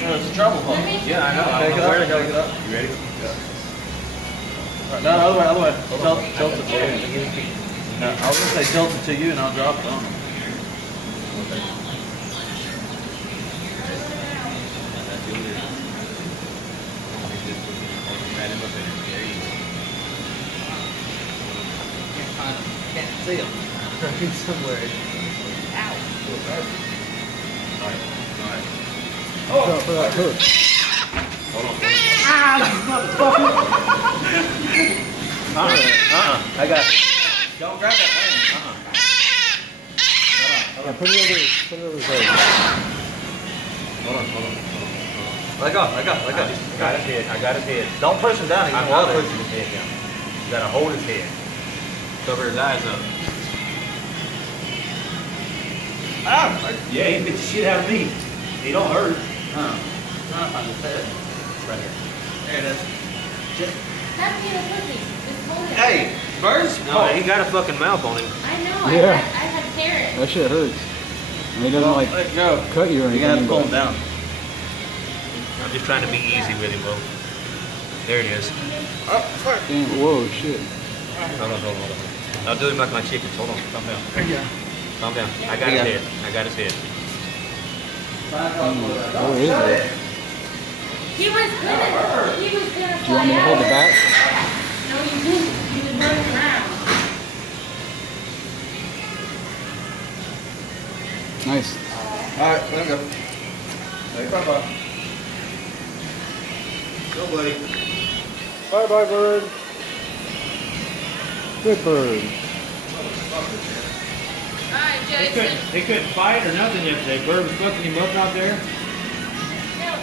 No, it's a trouble hook. Yeah, I know. Take it up. Take it up. You ready? Yeah. Right, no, other way. Tilt it to you. No, I was gonna say tilt it to you and I'll drop it on them. Can't see them. Somewhere. Ow. Alright. Oh, for that hook. Hold on. Ah, you motherfucker! I got it. Don't grab that lane. Yeah, put it over his head. Hold on. Let go. I got his head. I got his head. Don't push him down. I'm not pushing his head down. You gotta hold his head. Cover his eyes up. Ah! Yeah, he bit the shit out of me. He don't hurt. I'm trying to find his head. Right here. There it is. Stop being a pussy. Just hold it. Hey, birds? No, he got a fucking mouth on him. I know. Yeah. I had carrots. That shit hurts. I mean, it doesn't like Let it go. cut you or You're gonna have anything. to pull but- him down. I'm just trying to be easy with him, bro. There it is. Oh, fuck. Damn, whoa, shit. Hold on. I'll do him like my chickens. Hold on. Calm down. There you go. Calm down. I got his head. I got his head. Oh, is it? He was gonna Do you want fly me to hold out. the back? No, you didn't. You was running around. Nice. Alright, let him go. Hey, bye-bye. Go, buddy. Bye bye, bird. Good bird. Alright, Jason. They couldn't fight or nothing yesterday. Bird was fucking him up out there. No.